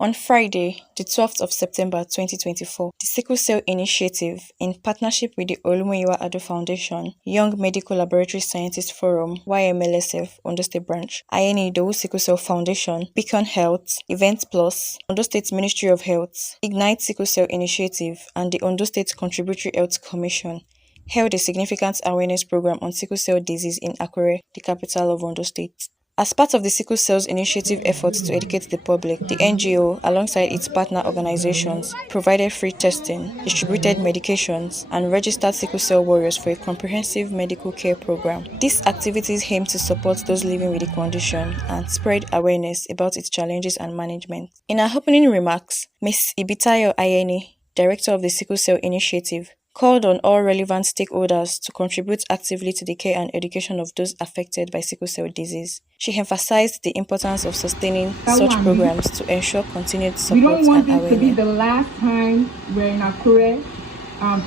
On Friday, the 12th of September 2024, the Sickle Cell Initiative, in partnership with the Olumoyiwa Ado Foundation, Young Medical Laboratory Scientist Forum, YMLSF, Ondo State Branch, INE Idowu Sickle Cell Foundation, Beacon Health, Event Plus, Ondo State Ministry of Health, Ignite Sickle Cell Initiative, and the Ondo State Contributory Health Commission held a significant awareness program on sickle cell disease in Akure, the capital of Ondo State. As part of the Sickle Cells Initiative efforts to educate the public, the NGO, alongside its partner organizations, provided free testing, distributed medications, and registered sickle cell warriors for a comprehensive medical care program. These activities aim to support those living with the condition and spread awareness about its challenges and management. In her opening remarks, Ms. Ibitayo Ayeni, Director of the Sickle Cell Initiative, called on all relevant stakeholders to contribute actively to the care and education of those affected by sickle cell disease. She emphasized the importance of sustaining such programs to ensure continued support and awareness. We don't want this to be awareness. the last time we're in Akure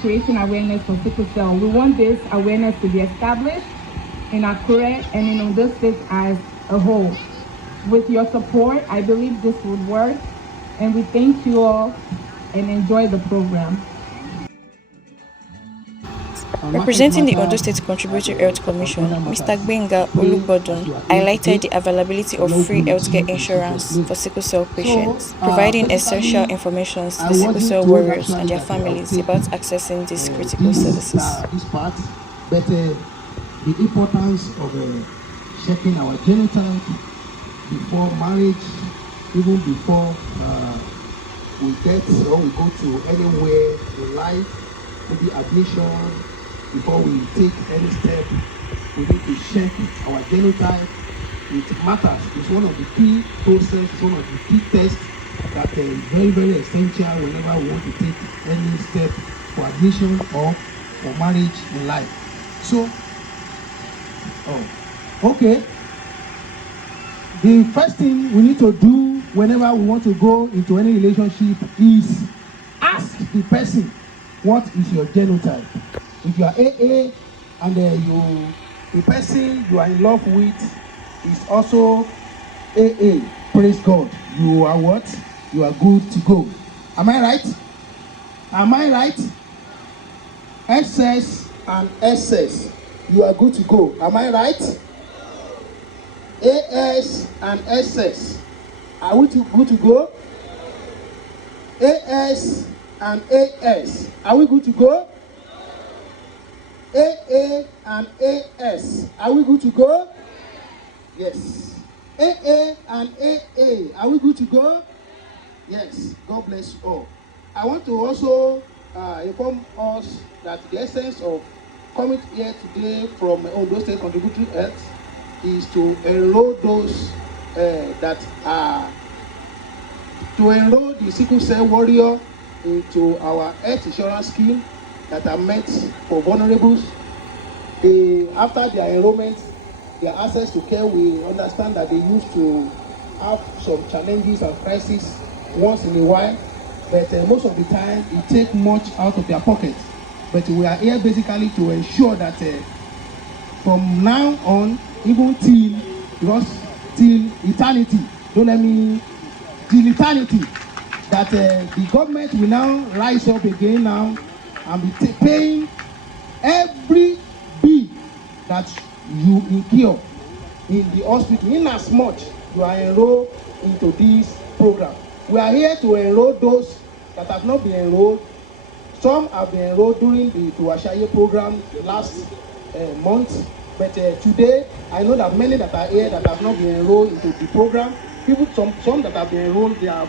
creating awareness for sickle cell. We want this awareness to be established in Akure and in Ondo State as a whole. With your support, I believe this would work, and we thank you all and enjoy the program. Representing the Ondo State Contributory Health Commission, Mr. Gbenga Olubodun highlighted the availability of free healthcare insurance for sickle cell patients, providing essential information to the sickle cell warriors and their families about accessing these critical services. But the importance of checking our genotype before marriage, even before we get or we go to anywhere in life, maybe admission, before we take any step, we need to check our genotype. It matters. It's one of the key processes, one of the key tests that is very, very essential whenever we want to take any step for admission or for marriage in life. So, okay. The first thing we need to do whenever we want to go into any relationship is ask the person, what is your genotype? If you are AA and the person you are in love with is also AA, praise God, you are what? You are good to go. Am I right? Am I right? SS and SS, you are good to go. Am I right? AS and SS, are we good to go? AS and AS, are we good to go? AA and AS, are we good to go? Yes. AA and AA, are we good to go? Yes. God bless you all. I want to also inform us that the essence of coming here today from Ondo State Contributory Health is to enroll those that are to enroll the sickle cell warrior into our health insurance scheme that are meant for vulnerables. After their enrollment, their access to care, we understand that they used to have some challenges and crises once in a while, but most of the time it takes much out of their pocket. But we are here basically to ensure that from now on, even till eternity, don't let me, till eternity, that the government will now rise up again now and be paying every bill that you incur in the hospital, in as much you are enrolled into this program. We are here to enroll those that have not been enrolled. Some have been enrolled during the Tuwashaye program last month, but today I know that many that are here that have not been enrolled into the program, some that have been enrolled, they have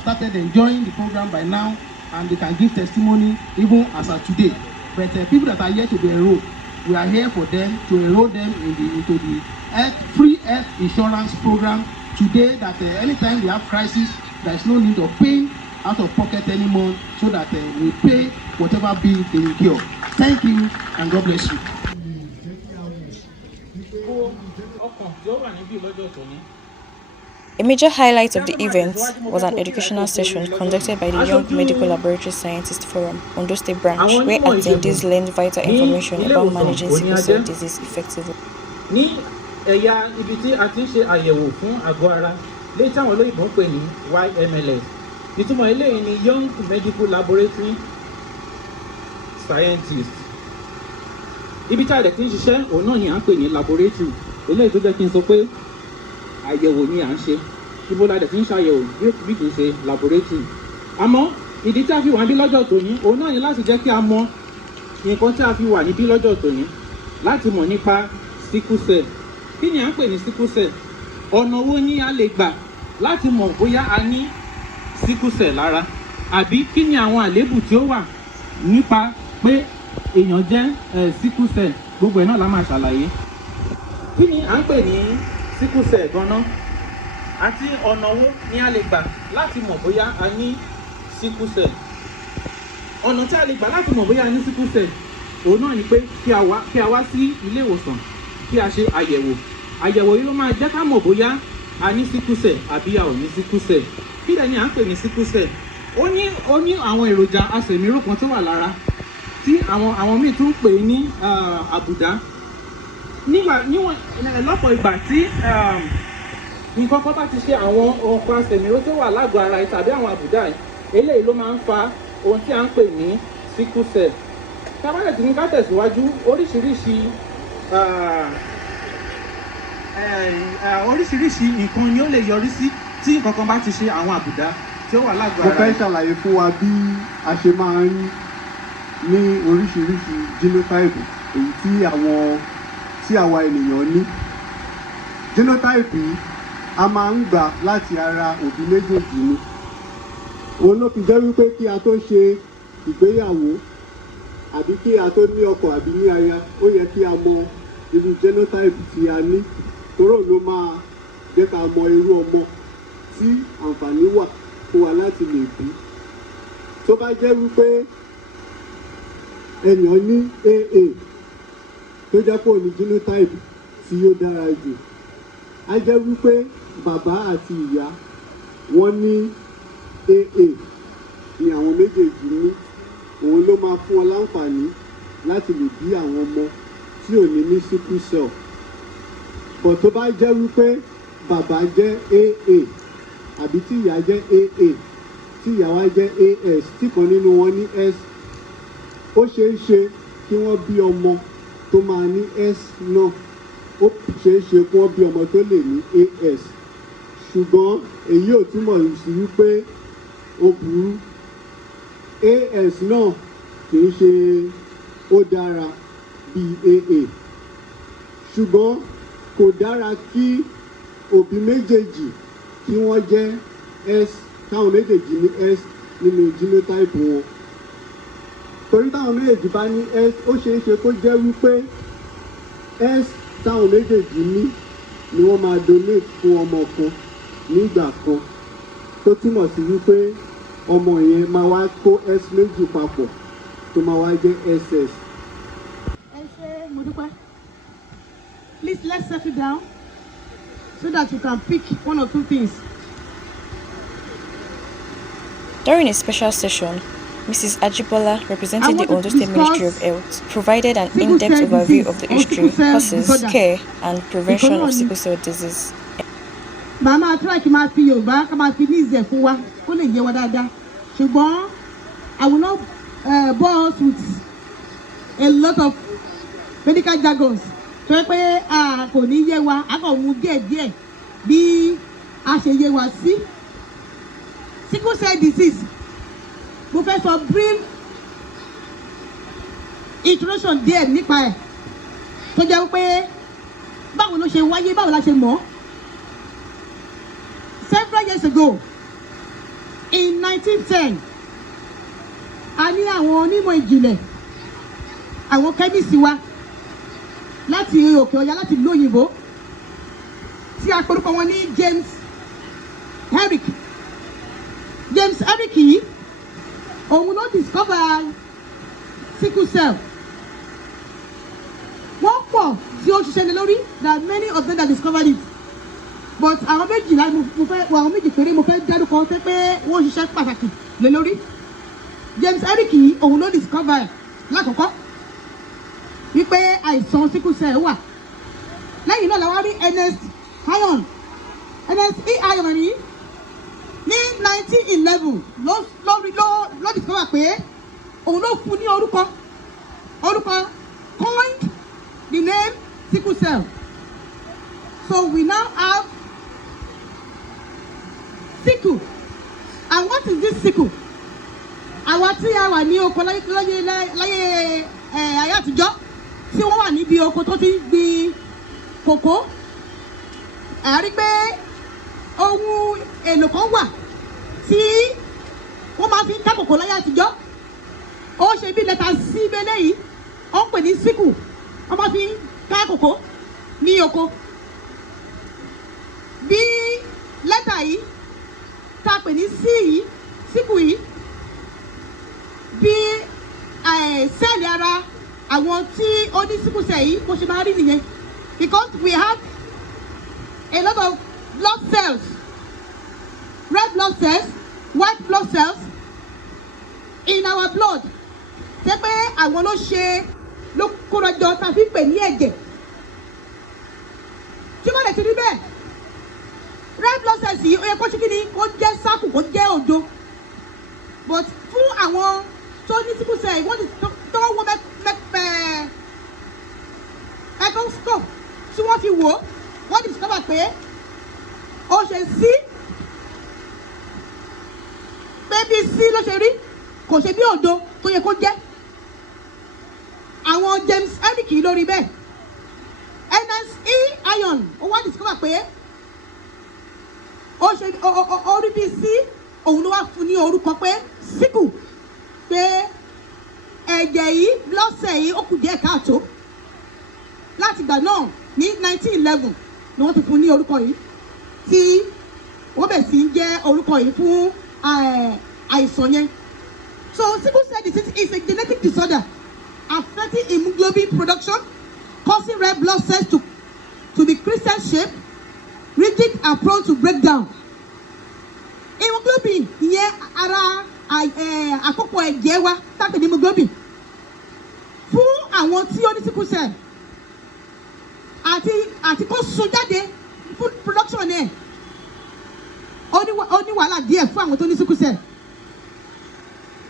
started enjoying the program by now, and they can give testimony even as of today. But people that are yet to be enrolled, we are here for them to enroll them into the free health insurance program today, that anytime they have crisis, there is no need of paying out of pocket anymore, so that we pay whatever bill they incur. Thank you, and God bless you. A major highlight of the event was an educational session conducted by the Young Medical Laboratory Scientist Forum, Ondo State Branch, where attendees learned vital information about managing sickle cell disease effectively. Ní ẹ̀yà ibi tí a ti ń ṣe àyẹ̀wò fún àgọ́ ara, léyìí tí àwọn olóyìnbó ń pè ní YMLS. Ìtumọ̀ eléyìí ni Young Medical Laboratory Scientist. Ibi tí a dẹ̀ ti ń ṣiṣẹ́ òun náà ni à ń pè ní laboratory. Eléyìí tó jẹ́ kí n sọ pé àyẹ̀wò ni à ń ṣe. Ibo la dẹ̀ ti ń ṣàyẹ̀wò bí kì í ṣe laboratory. Àmọ́ ìdí tí a fi wà níbí lọ́jọ́ tòní òun náà ni láti jẹ́ kí a mọ nǹkan tí a fi wà níbí lọ́jọ́ tòní, láti mọ̀ nípa sickle cell. Kí ni à ń pè ní sickle cell? Ọ̀nà wo ni a lè gbà láti mọ̀ bóyá a ní sickle cell lára, àbí kí ni àwọn àléébù tí ó wà nípa pé èèyàn jẹ́ sickle cell? Gbogbo ẹ̀ náà la máa ṣàlàyé. Kí ni à ń pè ní sickle cell gan-an, àti ọ̀nà wo ni a lè gbà láti mọ̀ bóyá a ní sickle cell? Ọ̀nà tí a lè gbà láti mọ̀ bóyá a ní sickle cell òun náà ni pé kí a wá sí ilé ìwòsàn kí a ṣe àyẹ̀wò. Àyẹ̀wò yìí ló máa jẹ́ ká mọ̀ bóyá a ní sickle cell àbí a ò ní sickle cell. Kí lẹ ni à ń pè ní sickle cell? Ó ní àwọn èròjà aṣèmírò kan tó wà lára tí àwọn míì tún ń pè ní àbùdá. Lọ́pọ̀ ìgbà tí nǹkan kan bá ti ṣe àwọn nǹkan aṣèmírò tó wà lágọ̀ọ́ ara yìí tàbí àwọn àbùdá yìí, eléyìí ló máa ń fa ohun tí à ń pè ní sickle cell. Tá a bá dẹ̀ ti ní ká tẹ̀síwájú, oríṣiríṣi nǹkan ni ó lè yọrí sí tí nǹkan kan bá ti ṣe àwọn àbùdá tí ó wà lágọ̀ọ́ ara. Mo fẹ́ ṣàlàyé fún wa bí a ṣe máa ń ní oríṣiríṣi genotype èyí tí àwa ènìyàn ní. Genotype yìí a máa ń gbà láti ara òbí méjèèjì ni. Òun ló fi jẹ́ wípé kí a tó ṣe ìgbéyàwó àbí kí a tó ní ọkọ àbí ní aya, ó yẹ kí a mọ irú genotype tí a ní. Toró ló máa jẹ́ ká mọ irú ọmọ tí àǹfààní wà fún wa láti lè bí. Tó bá jẹ́ wípé ènìyàn ní AA tó jẹ́ pé òní genotype tí ó dára jù, á jẹ́ wípé bàbá àti ìyá wọ́n ní AA ni àwọn méjèèjì ní. Òun ló máa fún ọ láǹfààní láti lè bí àwọn ọmọ tí ò ní sickle cell. Bọ̀ tó bá jẹ́ wípé bàbá jẹ́ AA àbí tí ìyá jẹ́ AA tí ìyá wa jẹ́ AS tí kan nínú wọn ní S, ó ṣeé ṣe kí wọ́n bí ọmọ tó máa ní S náà. Ó ṣeé ṣe kí wọ́n bí ọmọ tó lè ní AS. Ṣùgbọ́n èyí ò túmọ̀ sí wípé ó burú. AS náà kì í ṣe ó dára bíi AA. Ṣùgbọ́n kò dára kí òbí méjèèjì kí wọ́n jẹ́ S, káwọn méjèèjì ní S nínú genotype wọn. Torí táwọn méjèèjì bá ní S, ó ṣeé ṣe kó jẹ́ wípé S táwọn méjèèjì ní ni wọ́n máa donate fún ọmọ kan nígbà kan, tó túmọ̀ sí wípé ọmọ yẹn máa wá kó S méjì papọ̀ tó máa wá jẹ́ SS. Ẹ ṣé, mo dúpẹ́. Please, let's settle down so that you can pick one or two things. During a special session, Mrs. Ajibola, representing the Ondo State Ministry of Health, provided an in-depth overview of the history, causes, care, and prevention of sickle cell disease. Màmá try kí máa fi Yorùbá ká máa fi ní ìzẹ̀ fún wa kó lè yé wa dáadáa. Ṣùgbọ́n I will not bore us with a lot of medical jargons. Tó yẹ pé kò ní yé wa, a kàn mú díẹ̀díẹ̀ bí a ṣe yé wa sí. Sickle cell disease. Mo fẹ́ sọ brief introduction díẹ̀ nípa ẹ̀. Tó jẹ́ pé báwo ló ṣe wáyé, báwo la ṣe mọ̀. Several years ago, in 1910, a ní àwọn onímọ̀ ìjìnlẹ̀, àwọn kẹ́míìsì wa láti òkè ọ̀yà láti ìlú òyìnbó tí a porúkọ wọn ní James Herrick yìí, òun ló discover sickle cell. Wọ́n pọ̀ tí ó ṣiṣẹ́ lé lórí, there are many of them that discovered it. But àwọn méjìlá àwọn méjì péré mo fẹ́ dárúkọ pé wọ́n ṣiṣẹ́ pàtàkì lé lórí. James Herrick yìí òun ló discover lákọ̀ọ́kọ́ wípé àìsàn sickle cell wà. Lẹ́yìn náà làwọn rí Ernest Lyon NSE iron yìí ní 1911 ló discover pé òun ló fún ní orúkọ coined the name sickle cell. So we now have sickle. And what is this sickle? Àwa tí a wà ní oko láyé ayé àtijọ́ tí wọ́n wà níbi oko tó ti ń gbin kòkó, a rí pé ohun èlò kan wà tí wọ́n máa fi ń ká kòkó láyé àtijọ́. Ó ṣe bí lẹ́tà sí bẹ́lẹ̀ yìí, ó ń pè ní sickle. Wọ́n máa fi ń ká kòkó ní oko. Bí lẹ́tà yìí tá a pè ní sí yìí, sickle yìí, bí sẹ́ẹ̀lì ara àwọn tí ó ní sickle cell yìí bó ṣe máa rí nìyẹn, because we have a lot of blood cells, red blood cells, white blood cells in our blood. Ṣé pé àwọn ló kórajọ tá a fi pè ní ẹ̀jẹ̀. Tí wọ́n lè ti rí bẹ́ẹ̀, red blood cells yìí ó yẹ kó ṣe kí ni kó jẹ́ sáàkù kó jẹ́ òdo, but fún àwọn tó ní sickle cell wọ́n ti tó wọ́n microscope tí wọ́n fi wò ó, wọ́n ti discover pé ó ṣe sí pé bí sí ló ṣe rí, kò ṣe bí òdo tó yẹ kó jẹ́. Àwọn James Eric lórí bẹ́ẹ̀, NSE iron ó wá discover pé ó rí bí sí, òun ló wá fún ní orúkọ pé sickle, pé ẹ̀jẹ̀ yìí blood cell yìí ó kù díẹ̀ káàtó. Láti ìgbà náà ní 1911 ni wọ́n ti fún ní orúkọ yìí tí wọ́n bẹ̀ sí ń jẹ́ orúkọ yìí fún àìsàn yẹn. So sickle cell disease is a genetic disorder affecting hemoglobin production, causing red blood cells to be crystal shaped, rigid and prone to breakdown. Hemoglobin ìyẹn ara àkópọ̀ ẹ̀jẹ̀ wa tàbí hemoglobin fún àwọn tí ó ní sickle cell àti kó sun jáde fún production ẹ̀ ó ní wàhálà díẹ̀ fún àwọn tó ní sickle cell.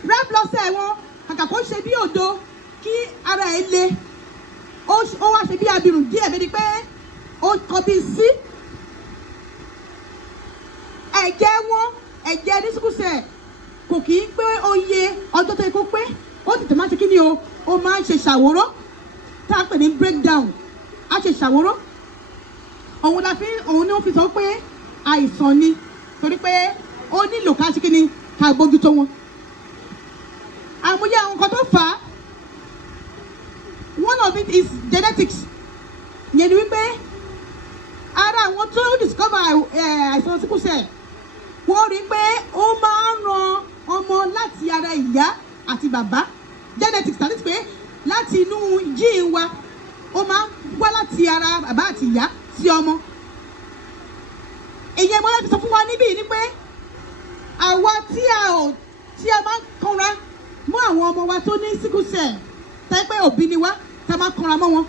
Red blood cell wọn kàkà kó ṣe bí òdo kí ara ẹ̀ le, ó wá ṣe bí abirùn díẹ̀ bẹ́ẹ̀ ni pé ó kọ bí sí. Ẹ̀jẹ̀ ní sickle cell kò kì í pé oye ọjọ́ tó yẹ kó pé, ó tètè máa ṣe kí ni o, ó máa ń ṣe ṣàwòrò tá a pè ní breakdown, á ṣe ṣàwòrò. Òun ni wọ́n fi sọ pé àìsàn ni, torí pé ó nílò ká ṣe kí ni ká bójútó wọn. Àmúyẹ àwọn nǹkan tó fà á, one of it is genetics. Yẹn ni wípé ara àwọn tó discover àìsàn sickle cell, wọ́n rí pé ó máa ń ran ọmọ láti ara ìyá àti bàbá. Genetics tàbí pé láti inú gene wa, ó máa ń wá láti ara bàbá àti ìyá sí ọmọ. Ìyẹn mo láti sọ fún wa níbí ni pé àwa tí a máa ń kanra mọ́ àwọn ọmọ wa tó ní sickle cell, tẹ́ pé òbí ni wá, tá a máa kanra mọ́ wọn,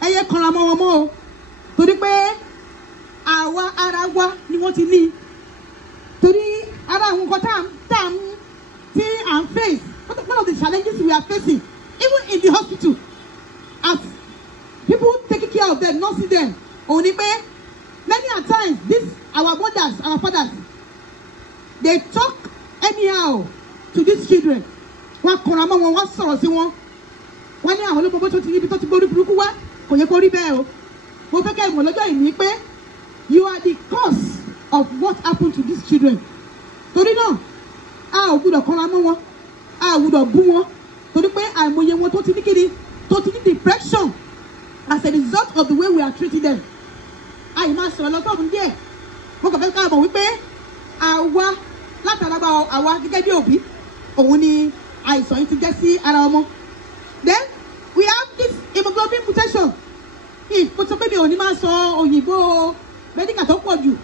ẹ yé kanra mọ́ wọn mọ́ o, torí pé ara wa ni wọ́n ti ní. Torí ara àwọn nǹkan tí à ń face, one of the challenges we are facing even in the hospital as people taking care of them, nursing them, òun ni pé many a times our mothers, our fathers, they talk anyhow to these children. Wọ́n kọ̀ra mọ́ wọn, wọ́n sọ̀rọ̀ sí wọn, wọ́n ní àwọn olóògbé tó ti rí ibi tó ti gbórí burúkú wá, kò yẹ kó rí bẹ́ẹ̀ o. Mo fẹ́ kẹ́ ìmọ̀ lọ́jọ́ ìní pé you are the cause of what happened to these children. Torí náà a ò gbúdọ̀ kọ̀ra mọ́ wọn, a ò gbúdọ̀ bú wọn, torí pé àìmọye wọn tó ti ní kíni, tó ti ní depression as a result of the way we are treating them. Àyè máa sọ̀rọ̀ lọ́sọ̀rọ̀ díẹ̀, mo kàn fẹ́ ká mọ̀ wípé àwa látara àwa gẹ́gẹ́ bí òbí, òun ni àìsàn yìí ti jẹ́ sí ara ọmọ. Then we have this hemoglobin mutation. Mo sọ pé mi ò ní máa sọ òyìnbó medical tó pọ̀ jù.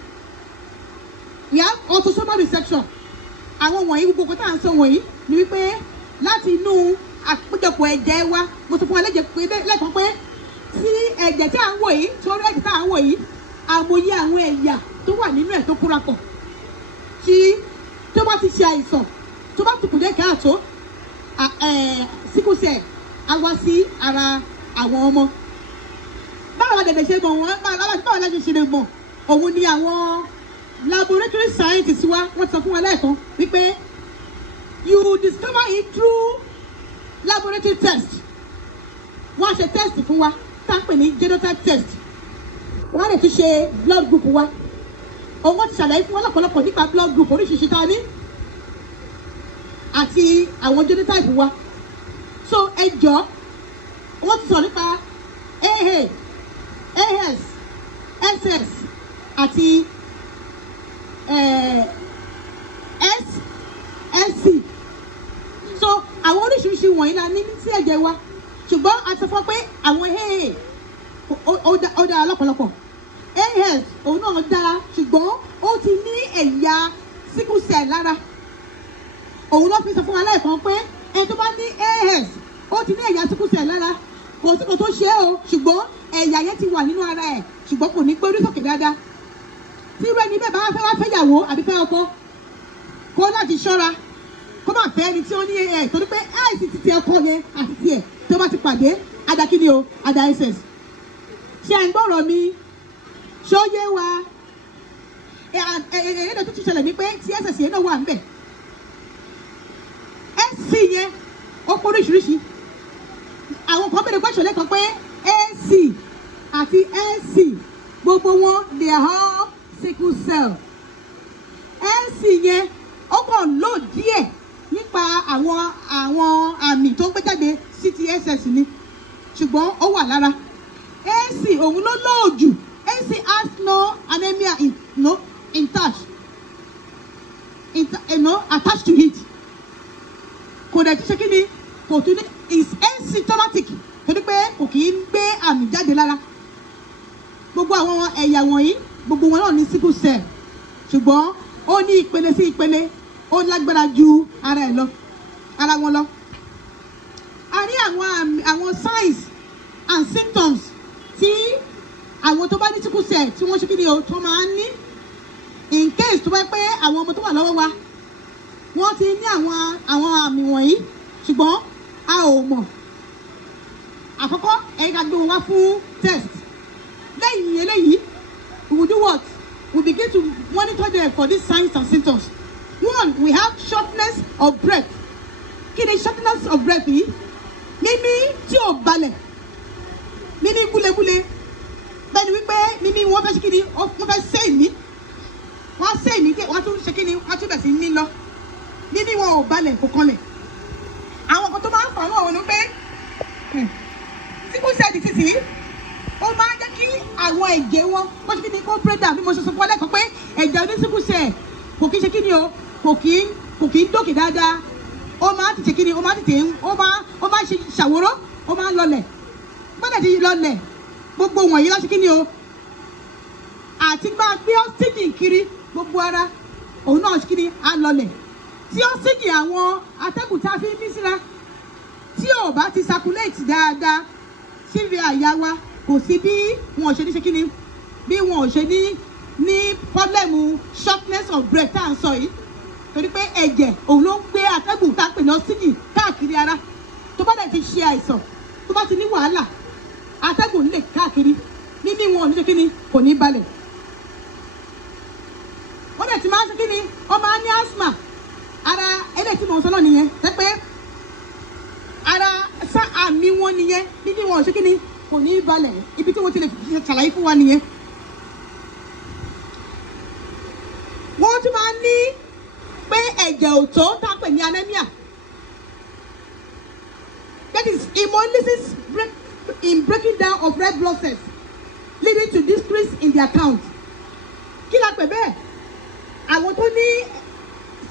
We have autosomal resection. Àwọn wọ̀nyí gbogbo tá à ń sọ wọ̀nyí ni wípé láti inú àpéjọpọ̀ ẹ̀jẹ̀ wa, mo sọ fún wa lẹ́jẹ̀ pé lẹ́kọ̀ọ́ pé tí ẹ̀jẹ̀ tí à ń wò yìí, tí orí ẹ̀jẹ̀ tí à ń wò yìí, àmọye àwọn ẹ̀yà tó wà nínú ẹ̀ tó kóra pọ̀ tí tó bá ti ṣe àìsàn tó bá ti kù dé káàtó sickle cell á wá sí ara àwọn ọmọ. Báwo la dẹ̀dẹ̀ ṣe mọ̀ wọ́n báwo la ṣe lè mọ̀ òun ni àwọn laboratory scientists wa wọ́n sọ fún wa lẹ́ẹ̀kan wípé you discover it through laboratory test. Wọ́n á ṣe test fún wa tá à ń pè ní genotype test. Wọ́n á lè tún ṣe blood group wa. Òun ti ṣàlàyé fún wa lọ́pọ̀lọpọ̀ nípa blood group oríṣiríṣi tá a ní àti àwọn genotype wa. So ẹ jọ̀ọ́ wọ́n ti sọ nípa AA, AS, SS àti SC. So àwọn oríṣiríṣi wọ̀nyí la ní sí ẹ̀jẹ̀ wa ṣùgbọ́n a sọ fún pé àwọn AA ó dára lọ́pọ̀lọpọ̀, AS òun náà dára ṣùgbọ́n ó ti ní ẹ̀yà sickle cell lára. Òun ló fi sọ fún wa lẹ́ẹ̀kan pé ẹni tó bá ní AS ó ti ní ẹ̀yà sickle cell lára kò sí kò tó ṣe é o ṣùgbọ́n ẹ̀yà yẹn ti wà nínú ara ẹ̀ ṣùgbọ́n kò ní gbórí sókè dáadáa. Tí irú ẹni bẹ́ẹ̀ bá wá fẹ́ yàwó àbí fẹ́ ọkọ kó láti ṣọ́ra kó má fẹ́ ẹni tí ó ní AS torí pé AS ti ti ọkọ yẹn àti tiẹ̀ tó bá ti pàdé ada kí ni o ada SS. Ṣé ẹ̀ ń gbọ́rọ̀ mi? Ṣó yé wa? Èyí tó ti ṣẹlẹ̀ ní pé tí SS yẹn náà wà ń bẹ̀. SC yẹn ó pọ̀ oríṣiríṣi. Àwọn kan bẹ̀rẹ̀ question lẹ́kọ̀ọ́ pé AC àti SC gbogbo wọn they are all sickle cell. SC yẹn ó kàn lò díẹ̀ nípa àwọn àmì tó ń gbé jáde sí ti SS ni ṣùgbọ́n ó wà lára. AC òun ló lóòjù. AC has no anemia attached to it. Kò dẹ̀ ti ṣe kí ni kò tún ní is asymptomatic torí pé kò kì í gbé àmì jáde lára. Gbogbo àwọn ẹ̀yà wọ̀nyí gbogbo wọn náà ní sickle cell ṣùgbọ́n ó ní ìpele sí ìpele ó lágbára ju ara wọn lọ. A ní àwọn signs and symptoms tí àwọn tó bá ní sickle cell tí wọ́n ṣe kí ni o tó máa ń ní in case tó bá pé àwọn ọmọ tó wà lọ́wọ́ wa wọ́n ti ní àwọn àmì wọ̀nyí ṣùgbọ́n a ò mọ̀. Àkọ́kọ́ ẹ̀ka gbé wọn wá fún test. Lẹ́yìn eléyìí we will do what? We begin to monitor them for these signs and symptoms. One, we have shortness of breath. Kí ni shortness of breath yìí? Mímí tí ò balẹ̀, mímí gúlegúle, bẹ́ẹ̀ ni wípé mímí wọ́n fẹ́ ṣe kí ni wọ́n fẹ́ sé ìmí. Wọ́n sé ìmí tí wọ́n tún ṣe kí ni wọ́n tún bẹ̀ sí ní lọ. Mímí wọn ò balẹ̀ kò kanlẹ̀. Àwọn kan tó máa ń fà wọ́n wọ̀n ní pé sickle cell disease ó máa ń jẹ́ kí àwọn ẹ̀jẹ̀ wọn wọ́n ṣe kí ni kó break down bí mo ṣe sọ fún ọ lẹ́kọ̀ọ́ pé ẹ̀jẹ̀ oní sickle cell kò kí ṣe kí ni o kò kí ń dókè dáadáa. Ó máa ń tètè kí ni ó máa ń tètè ó máa ń ṣe ṣàwòrò ó máa ń lọlẹ̀. Gbọ́dọ̀ ti lọlẹ̀ gbogbo wọ̀nyí láti kí ni o àti máa gbé ọ́síjìn kiri gbogbo ara òun náà ṣe kí ni á lọlẹ̀. Tí ọ́síjìn àwọn atẹ́gùn tá a fi ń mí síra tí ò bá ti circulate dáadáa síbi àyà wa kò sí bí wọn ò ṣe ní ṣe kí ni bí wọn ò ṣe ní problem shortness of breath tá à ń sọ yìí torí pé ẹ̀jẹ̀ òun ló ń gbé atẹ́gùn tá a pè ní ọ́síjìn káàkiri ara. Tó bá dẹ̀ ti ṣe àìsàn tó bá ti ní wàhálà atẹ́gùn lè káàkiri níní wọn ò ní ṣe kí ni kò ní balẹ̀. Wọ́n dẹ̀ ti máa ń ṣe kí ni wọ́n máa ń ní asthma ara eléyìí tí mo sọ náà nìyẹn pé ara àmì wọn nìyẹn níní wọn ò ṣe kí ni kò ní balẹ̀ ibi tí wọ́n ti lè ṣàlàyé fún wa nìyẹn. Wọ́n tún máa ń ní pé ẹ̀jẹ̀ ò tó tá a pè ní anemia. That is hemolysis in breaking down of red blood cells leading to decrease in their count. Kí la pè bẹ́ẹ̀? Àwọn tó ní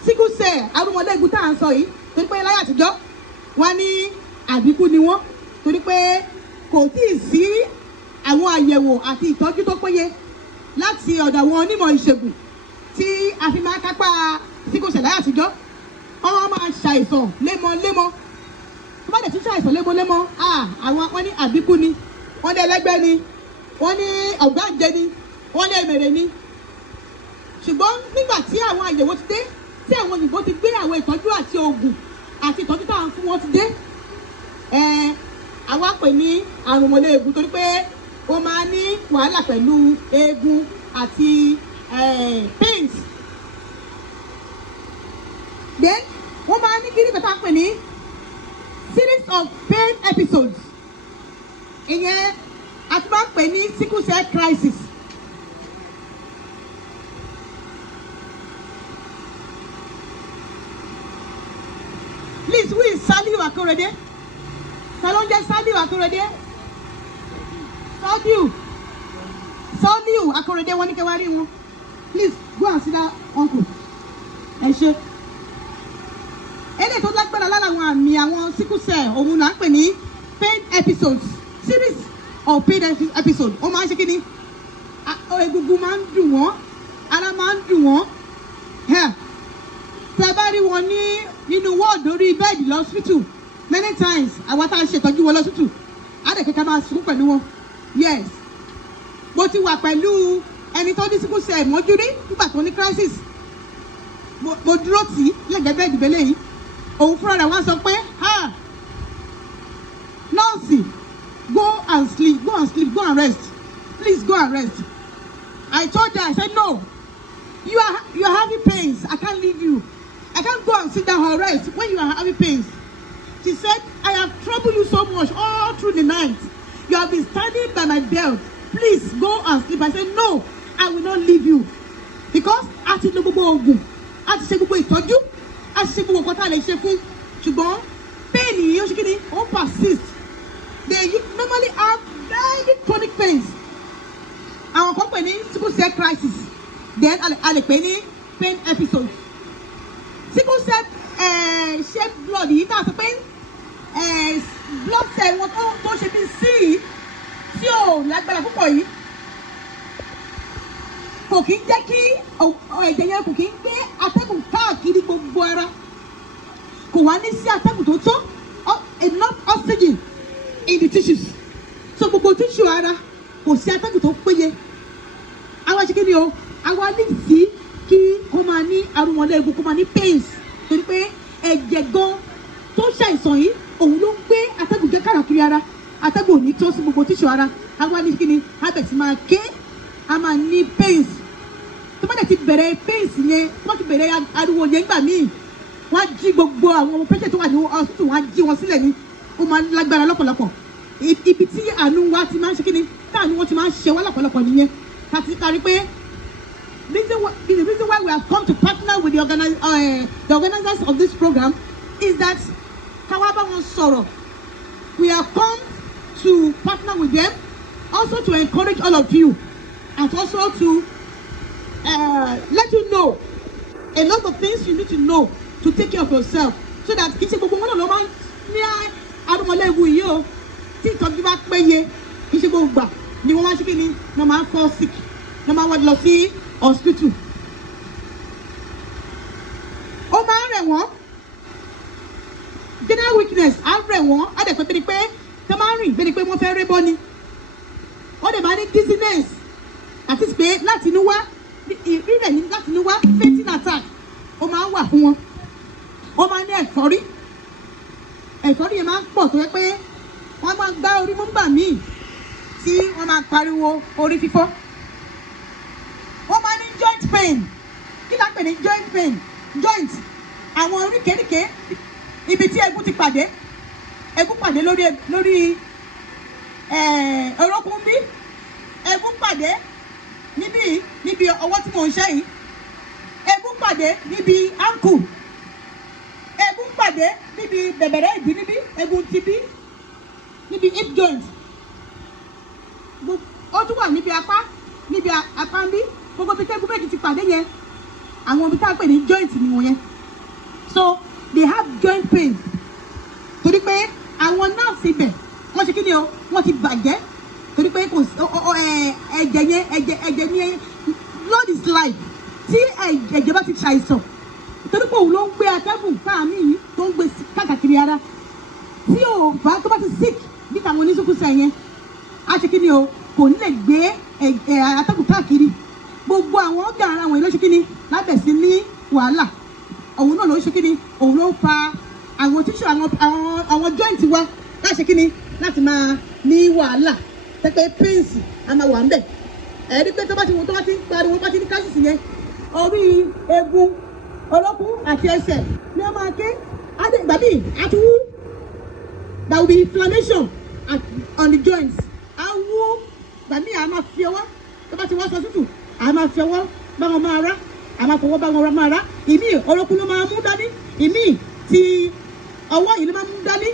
sickle cell arúmọléegun tá à ń sọ yìí torí pé láyé àtijọ́ wọ́n ní àbíkú ni wọ́n torí pé kò tíì sí àwọn àyẹ̀wò àti ìtọ́jú tó péye láti ọ̀dọ̀ àwọn onímọ̀ ìṣègùn tí a fi máa kápá sickle cell láyé àtijọ́. Wọ́n máa ṣàìsàn lémọ́lémọ́ tó bá dẹ̀ tún ṣàìsàn lémọ́lémọ́ àwọn wọ́n ní àbíkú ni wọ́n ní ẹlẹ́gbẹ́ ni wọ́n ní ọ̀gbáǹjẹ ni wọ́n lé mèrè ni ṣùgbọ́n nígbà tí àwọn àyẹ̀wò ti dé tí àwọn òyìnbó ti gbé àwọn ìtọ́jú àti oògùn àti ìtọ́jú táwọn fún wọn ti dé àwa pè ní àrùn mọ̀lẹ́gùn torí pé ó máa ní wàhálà pẹ̀lú eegun àti pains. Then wọ́n máa ní kí ní bẹ̀tà pè ní series of pain episodes. Ìyẹn a ti máa ń pè ní sickle cell crisis. Please, who is Saliu Akorede? Salonje Saliu Akorede? Saliu Akorede wọ́n ní kẹ́ wá rí wọn. Please go and see that uncle. Ẹ ṣé. Eléyìí tó lágbára lára àwọn àmì àwọn sickle cell òun là ń pè ní pain episodes, series of pain episodes. Ó máa ń ṣe kí ni? Egungun máa ń dùn wọ́n, ara máa ń dùn wọ́n. Tẹ́ bá rí wọn nínú wọ́ọ̀dù orí bẹ́ẹ̀dì lọ́sítù many times àwọn tá a ṣètọ́jú wọn lọ́sítù á dẹ̀ kẹ́kẹ́ máa sùn pẹ̀lú wọn. Yes, mo ti wà pẹ̀lú ẹni tó ní sickle cell mọ́jú rí nígbà tó ní crisis. Mo dúró tì í lẹ́gbẹ̀ẹ́ bẹ́ẹ̀dì bẹ́lẹ̀ yìí. Òun fúnra rẹ̀ wá sọ pé nọ́ọ̀sì go and sleep, go and rest, please go and rest. I told her, I said no, you are having pains, I can't leave you, I can't go and sit down or rest when you are having pains. She said, I have troubled you so much all through the night, you have been standing by my bed, please go and sleep. I said no, I will not leave you, because a ti lo gbogbo oògùn, a ti ṣe gbogbo ìtọ́jú, a ti ṣe gbogbo nǹkan tá a lè ṣe fún, ṣùgbọ́n pain yìí ó ṣe kí ni ó persist. They normally have very chronic pains. Àwọn kan pè ní sickle cell crisis, then a lè pè ní pain episode. Sickle cell shaped blood yìí tá a sọ pé blood cell wọn tó ṣe bí sí tí ò lágbára púpọ̀ yìí kò kí ń jẹ́ kí ẹ̀jẹ̀ yẹn kò kí ń gbé atẹ́gùn káàkiri gbogbo ara, kò wá ní sí atẹ́gùn tó tó enough oxygen in the tissues, so gbogbo tissue ara kò sí atẹ́gùn tó péye. Àwa ṣe kí ni o, àwa ní sí kí kó máa ní arúmọléegun, kó máa ní pains, torí pé ẹ̀jẹ̀ gan tó ṣàìsàn yìí òun ló ń gbé atẹ́gùn jẹ́ káàkiri ara, atẹ́gùn ò ní tó sí gbogbo tissue ara. Àwa ní kí ni abẹ̀ tí máa ké, a máa ní pains. Tó bá dẹ̀ ti bẹ̀rẹ̀ pains yẹn, wọ́n ti bẹ̀rẹ̀ ariwo yẹn gbà míì, wọ́n á jí gbogbo àwọn patient tó wà ní hospital, wọ́n á jí wọn sílẹ̀ ni, ó máa ń lágbára lọ́pọ̀lọpọ̀. Ibi tí àánú wa ti máa ń ṣe kí ni, táàánú wọn ti máa ń ṣe wá lọ́pọ̀lọpọ̀ nìyẹn. Kárí pé the reason why we have come to partner with the organizers of this program is that káwá bá wọn sọ̀rọ̀. We have come to partner with them, also to encourage all of you, and also to let you know a lot of things you need to know to take care of yourself, so that kì í ṣe gbogbo wọn náà ló máa ń ní arúmọléegun yìí o, tí ìtọ́jú bá péye kì í ṣe gbogbo gbà ni wọ́n máa ń ṣe kí ni wọ́n máa ń fall sick, wọ́n máa ń lọ sí hospital. Ó máa ń rẹ̀ wọ́n, general weakness á rẹ̀ wọ́n, á dẹ̀ pé pé tó máa ń rìn bẹ́ẹ̀ ni pé wọ́n fẹ́ ré bọ́ ni. Wọ́n dẹ̀ máa ní dizziness, àti pé láti inú wá rírẹ̀ ní láti inú wá fainting attack ó máa ń wà fún wọn. Wọ́n máa ń ní ẹ̀fọ́rí yẹn máa ń pọ̀ tó yẹ pé wọ́n máa ń gbá orí mú gbà míì tí wọ́n máa pariwo orí fífọ́. Wọ́n máa ní joint pain. Kí la pè ní joint pain? Joint àwọn oríkèéríkèé ibi tí egun ti pàdé, egun pàdé lórí orókún bí, egun pàdé níbi ọwọ́ tí mò ń ṣe yìí, egun pàdé níbi ankle, egun pàdé níbi bẹ̀bẹ̀rẹ̀ ìdí níbí, egun ti bí níbi hip joint, ó tún wà níbi apá ń bí, gbogbo bí tẹ́gùn méjì ti pàdé yẹn, àwọn ibi tá a pè ní joint ni wọ́n yẹn. So they have joint pain torí pé àwọn nerves ibẹ̀ wọ́n ṣe kí ni o, wọ́n ti bàjẹ́ torí pé kò ẹ̀jẹ̀ ní blood is life. Tí ẹ̀jẹ̀ bá ti ṣàìsàn torí pé òun ló ń gbé atẹ́gùn káàmì yìí tó ń gbé káàkiri ara, tí ò bá tó bá ti sick bí tàwọn oníṣùkú sẹ̀ yẹn á ṣe kí ni o, kò ní lè gbé atẹ́gùn káàkiri gbogbo àwọn ọ̀gá ara wọn ló ṣe kíni lábẹ̀ sí ní wàhálà òun náà ló ṣe kíni òun ló fa àwọn tíṣù àwọn joint wa láti ṣe kíni láti máa ní wàhálà pẹ́pẹ́ pains a máa wà ń bẹ̀ ẹ̀rí pé tó bá ti ń pariwo bá ti ní káṣíìsì yẹn orí egun olókùn àti ẹsẹ̀ ni wọ́n máa ké ìgbà míì àti wú there will be inflammation on the joints awo gbàmí a máa fi ọwọ́ tó bá ti wọ́n sọ tútù a máa fi ọwọ́ bá wọn máa rá a máa fọwọ́ bá wọn máa rá ìmí olókùn ló máa mú dání ìmí ti ọwọ́ yìí ló máa mú dání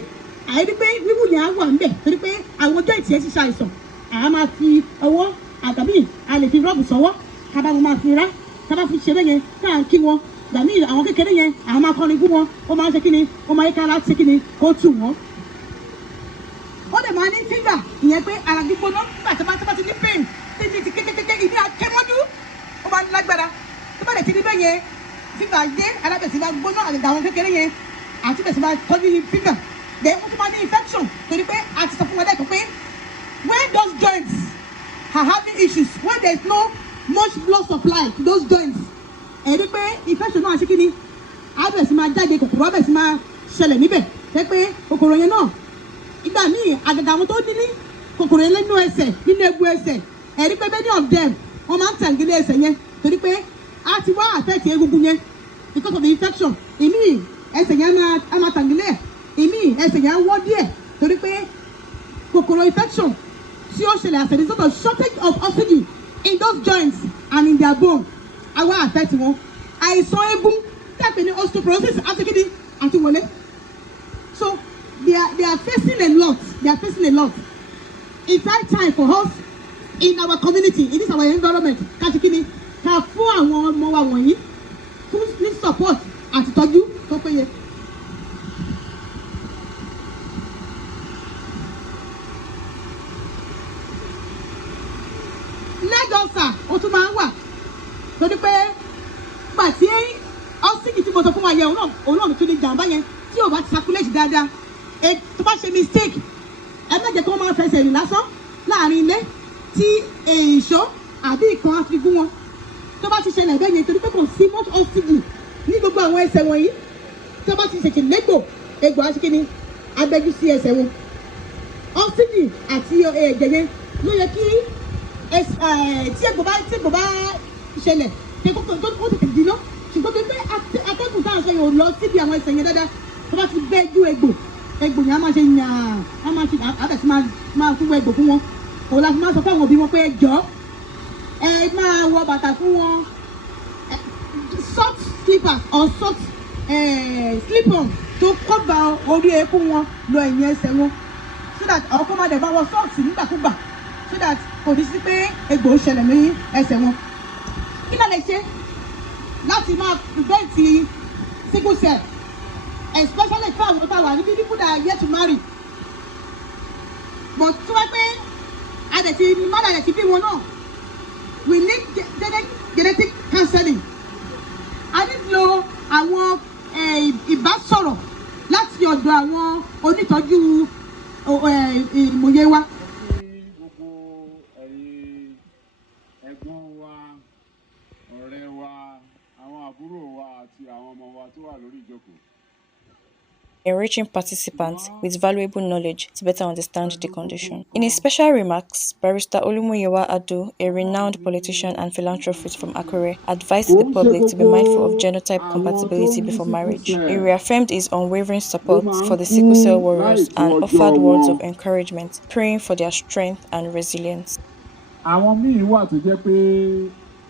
àyẹ̀dí pé wíwú yẹn á wà ńbẹ̀ torí pé àwọn joint yẹn ti ṣàìsàn a máa fi ọwọ́ àgbàmí a lè fi rọ́ọ̀bù sọ́wọ́ ká bá wọn máa fi rá ká bá fi ṣeré yẹn ká kí wọn gbàmí àwọn kékeré yẹn àwọn máa kọ́ni fún wọn ó máa ń ṣe kíni ó máa yẹ ká láti ṣe kíni kó tù wọ́n ó lè máa ní fíńgà ìyẹn pé ara gbígbóná nígbà tó bá ti ní pain títí ti kékékéké ìdí akẹ́mọ́jú ó máa ń lágbára tó bá lè ti ní bẹ́ẹ̀ yẹn fíńgà yé alábẹ̀sí máa gbóná àgbègbè àwọn kékeré yẹn àti bẹ̀sí máa tọ́jú fíńgà then ó tún máa ní infection torí pé a ti sọ fún wọn lẹ́kọ̀ọ́ pé when those joints are having issues when there is no much blood supply to those joints ẹ̀rí pé infection náà ṣe kí ni àbẹ̀sí máa jáde kòkòrò àbẹ̀sí máa ṣẹlẹ̀ níbẹ̀ jẹ́ pé kòkòrò yẹn náà ìgbà míì àgàgà àwọn tó ní kòkòrò yẹn nínú ẹsẹ̀ nínú egun ẹsẹ̀ ẹ̀rí pé many of them wọ́n máa ń tàǹgìlì ẹsẹ̀ yẹn torí pé a ti wá àfẹ́tì egungun yẹn because of the infection ìmí ẹsẹ̀ yẹn á máa tàǹgìlì ẹ̀ ìmí ẹsẹ̀ yẹn á wọ́ díẹ̀ torí pé kòkòrò infection tí ó ṣẹlẹ̀ as a result of shortage of oxygen in those joints and in their bone á wá àfẹ́tì wọn àìsàn egun tẹ́pẹ̀ ní osteoporosis àti kíni àti wọlé so they are facing a lot. They are facing a lot. It's high time for us in our community, in this our environment, kachikini, ká fún àwọn ọmọ wa wọ̀nyí full support àti ìtọ́jú tó péye. Lẹ́gọ̀ọ́sà ó tún máa ń wà torí pé pàtí ọ́sìkì tí mo sọ fún wa yẹn òun náà tún ní jàǹbá yẹn tí ò bá ti circulate dáadáa. Tó bá ṣe mistake ẹ má jẹ́ kí wọ́n máa fẹsẹ̀ rìn lásán láàrin ilé tí èèṣó àbí ìkan á fi gún wọn tó bá ti ṣẹlẹ̀ bẹ́ẹ̀ yẹn torí pé kò sí much oxygen ní gbogbo àwọn ẹsẹ̀ wọ̀nyí tó bá ti ṣèkè légbò egbò aṣíkíní abẹ́jú sí ẹsẹ̀ wọn oxygen àti ẹ̀jẹ̀ yẹn ló yẹ kí tí egbò bá ṣẹlẹ̀ kí ó tètè dínà ṣùgbọ́n pé atẹ́gùn táwọn sọ yóò lọ síbi àwọn ẹsẹ̀ yẹn dáadáa tó bá ti bẹ́jú egbò yẹn á máa ṣe yàn á máa ṣe àbẹ̀sí máa fún egbò fún wọn òun la fi máa sọ fún àwọn òbí wọn pé ẹ jọ̀ọ́ ẹ máa wọ bàtà fún wọn soft slippers or soft slip-on tó cover orí eékún wọn lọ ẹ̀yìn ẹsẹ̀ wọn so that ọkọ máa dẹ̀ bá wọ socks nígbàkúgbà so that kò ní sí pé egbò ń ṣẹlẹ̀ ní ẹsẹ̀ wọn kí náà lè ṣe láti máa prevent sickle cell especially for àwọn tó wà níbi people that are yet to marry but tí wọ́n pé àdẹ̀tí mọ́lá àdẹ̀tí bí wọn náà we need genetic counseling a nílò àwọn ìbásọ̀rọ̀ láti ọ̀dọ̀ àwọn onítọ́jú ìmọ̀ye wa. gbogbo ẹ̀yin ẹ̀gbọ́n wa ọ̀rẹ́ wa àwọn àbúrò wa àti àwọn ọmọ wa tó wà lórí ìjókòó. Enriching participants with valuable knowledge to better understand the condition. In his special remarks, Barrister Olumuyiwa Adu, a renowned politician and philanthropist from Akure, advised the public to be mindful of genotype compatibility before marriage. He reaffirmed his unwavering support for the sickle cell warriors and offered words of encouragement, praying for their strength and resilience. Àwọn míì wà tó jẹ́ pé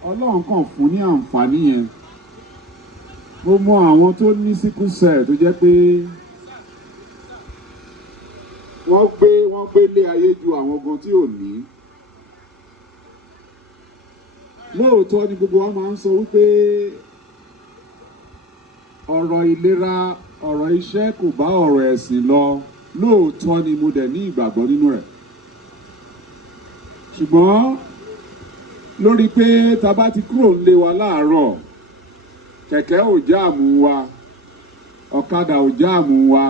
Ọlọ́run kàn fún ní àǹfààní yẹn. Mo mọ àwọn tó ní sickle cell tó jẹ́ pé wọ́n gbé lé ayé ju àwọn ogun tí ò ní. Lóòótọ́ ni gbogbo wa máa ń sọ wípé ọ̀rọ̀ ìlera ọ̀rọ̀ iṣẹ́ kò bá ọ̀rọ̀ ẹ̀sìn lọ. Lóòótọ́ ni mo dẹ̀ ní ìgbàgbọ́ nínú ẹ̀. Ṣùgbọ́n lórí pé tá bá ti kúrò nílé wa láàárọ̀ kẹ̀kẹ́ ò jáàmù wa ọ̀kadà ò jáàmù wa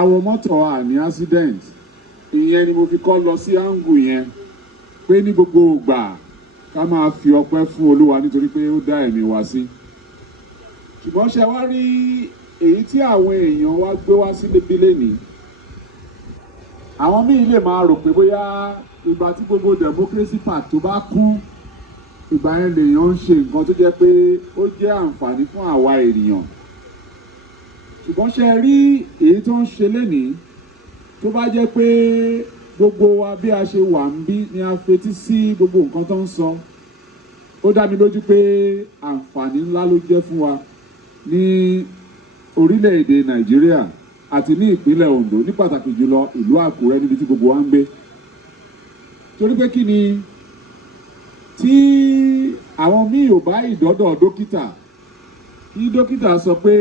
àwọn mọ́tò à ní accident ìyẹn ni mo fi kọ́ lọ sí áńgù yẹn pé ní gbogbo ìgbà ká máa fi ọpẹ́ fún Olúwa nítorí pé ó dá ẹ̀mí wa sí. Ṣùgbọ́n ṣe wá rí èyí tí àwọn èèyàn wá gbé wá sí lébi lénìí, àwọn míì lè máa rò pé bóyá ìgbà tí gbogbo democracy park tó bá kú, ìgbà yẹn lèèyàn ń ṣe nǹkan tó jẹ́ pé ó jẹ́ àǹfààní fún àwa ènìyàn. Ṣùgbọ́n ṣe rí èyí tó ń ṣe lénìí, tó bá jẹ́ pé gbogbo wa bí a ṣe wà ń bí ni a fetí sí gbogbo nǹkan tó ń sọ, ó dá mi lójú pé àǹfààní ńlá ló jẹ́ fún wa ní orílẹ̀-èdè Nàìjíríà àti ní ìpínlẹ̀ Ondo, ní pàtàkì jùlọ ìlú Àkúrẹ́ níbi tí gbogbo wa ń gbé. Torí pé kí ni, tí àwọn míì ò bá ìdọ́dọ̀ dókítà, kí dókítà sọ pé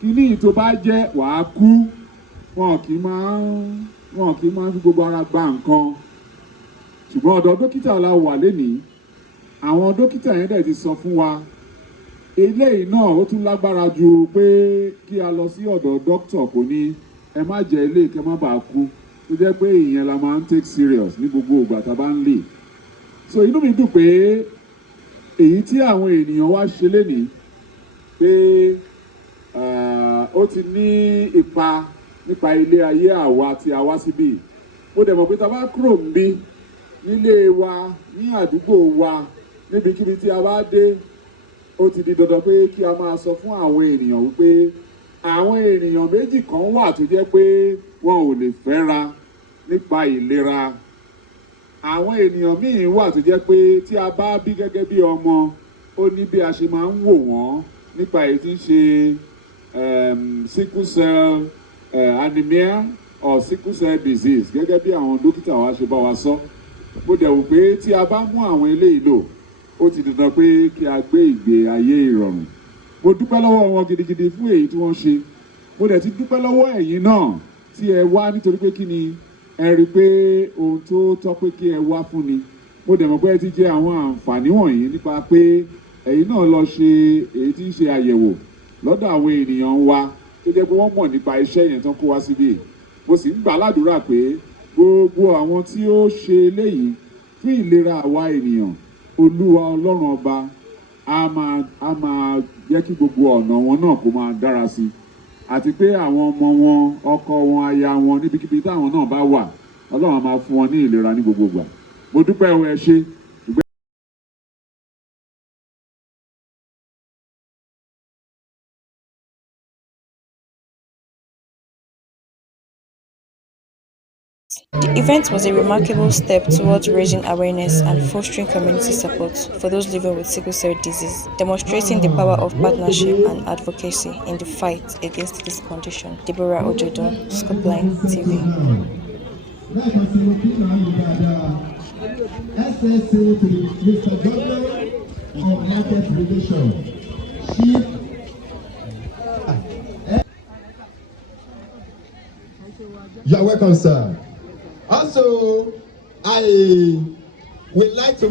kíní tó bá jẹ́ wàá kú, wọn kì í máa fi gbogbo ara gba nǹkan. Ṣùgbọ́n ọ̀dọ̀ dókítà la wà lénìí, àwọn dókítà yẹn dẹ̀ ti sọ fún wa eléyìí náà ó tún lágbára ju pé kí a lọ sí ọ̀dọ̀ dókítà kò ní ẹ má jẹ ilé kẹ má bàa kú, tó jẹ́ pé ìyẹn la máa ń take serious ní gbogbo ìgbà tá a bá ń lè. So inú mi dùn pé èyí tí àwọn ènìyàn wá ṣe lénìí pé ó ti ní ipa nípa ilé ayé àwa tí a wá síbí. Mo dẹ̀ mọ̀ pé tá a bá kúrò níbí, nílé wa, ní àdúgbò wa, níbikíbi tí a bá dé, ó ti di dandan pé kí a máa sọ fún àwọn ènìyàn wípé àwọn ènìyàn méjì kan wà tó jẹ́ pé wọn ò lè fẹ́ra nípa ìlera. Àwọn ènìyàn míì wà tó jẹ́ pé tí a bá bí gẹ́gẹ́ bí ọmọ, ó ní bí a ṣe máa ń wò wọ́n nípa èyí tí ń ṣe sickle cell anemia or sickle cell disease, gẹ́gẹ́ bí àwọn dókítà wa ṣe bá wa sọ. Mo dẹ̀ wò pé tí a bá mú àwọn eléyìí lò, ó ti dandan pé kí a gbé ìgbé ayé ìrọ̀rùn. Mo dúpẹ́ lọ́wọ́ wọn gidigidi fún èyí tí wọ́n ṣe. Mo dẹ̀ ti dúpẹ́ lọ́wọ́ ẹ̀yin náà tí ẹ wá, nítorí pé kí ni, ẹ rí pé ohun tó tọ́ pé kí ẹ wá fún ni. Mo dẹ̀ mọ̀ pé ẹ ti jẹ àwọn àǹfààní wọ̀nyí nípa pé ẹ̀yin náà lọ ṣe èyí tí ń ṣe àyẹ̀wò lọ́dọ̀ àwọn ènìyàn wa tó jẹ́ pé wọ́n mọ̀ nípa iṣẹ́ yẹn tán kó wá síbí. Mo sì ń gbà ládùúrà pé gbogbo àwọn tí ó ṣe eléyìí fún ìlera àwa ènìyàn, Olúwa Ọlọ́run ọba a máa jẹ́ kí gbogbo ọ̀nà wọn náà kó máa dára sí i, àti pé àwọn ọmọ wọn, ọkọ wọn, aya wọn, níbikíbi táwọn náà bá wà, Ọlọ́run á máa fún wọn ní ìlera ní gbogbo ìgbà. Mo dúpẹ́ ẹ ṣé. The event was a remarkable step towards raising awareness and fostering community support for those living with sickle cell disease, demonstrating the power of partnership and advocacy in the fight against this condition. Deborah Ojodo, Scopeline TV. Mr. Governor of Market Relations, Chief. You are welcome, sir. Also, I would like to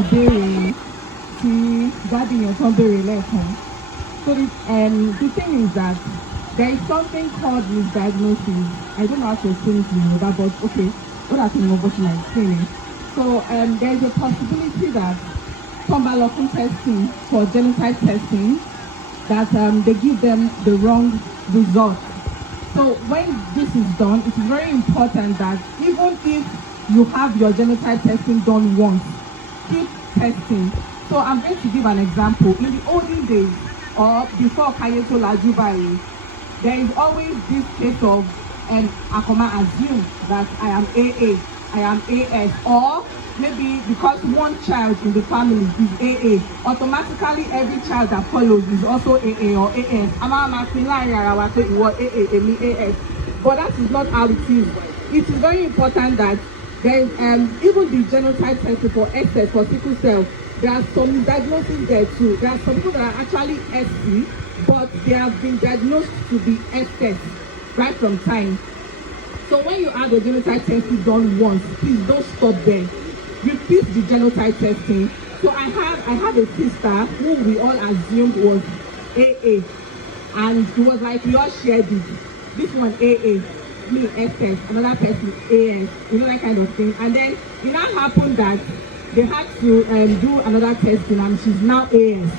ìbéèrè tí dádì yẹn kan béèrè lẹ́ẹ̀kan. So the thing is that there is something called misdiagnosis. I don't know how to explain it to you, but okay, what I can know what you explain it. So there is a possibility that convalescent testing for genotype testing, that they give them the wrong result. So when this is done, it is very important that even if you have your genotype testing done once. Keep testing. So I'm going to give an example. In the olden days, or before Kayeto Lajubai, there is always this case of Akoma assume that I am AA, I am AS, or maybe because one child in the family is AA, automatically every child that follows is also AA or AS. But that is not how it is. It is very important that there is even the genotype testing for SS, for sickle cell, there are some diagnoses there too. There are some people that are actually SC, but they have been diagnosed to be SS right from time. So when you have the genotype testing done once, please don't stop there. Repeat the genotype testing. So I have a sister who we all assumed was AA, and it was like we all shared it. This one AA, me SS, another person AS, you know, that kind of thing. And then it now happened that they had to do another testing, and she's now AS.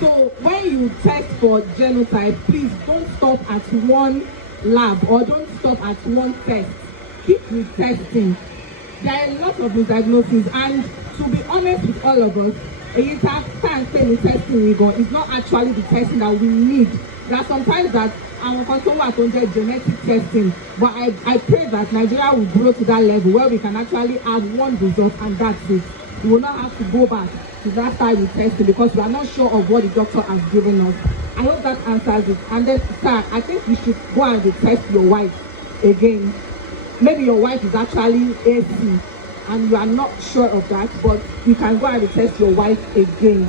So when you test for genotype, please don't stop at one lab or don't stop at one test. Keep retesting. There are a lot of misdiagnoses, and to be honest with all of us, a time testing we go is not actually the testing that we need. There are sometimes that our control work on genetic testing, but I pray that Nigeria will grow to that level where we can actually have one result and that's it. We will not have to go back to that style with testing because we are not sure of what the doctor has given us. I hope that answers it. And then, sir, I think you should go and test your wife again. Maybe your wife is actually AC and you are not sure of that, but you can go and test your wife again.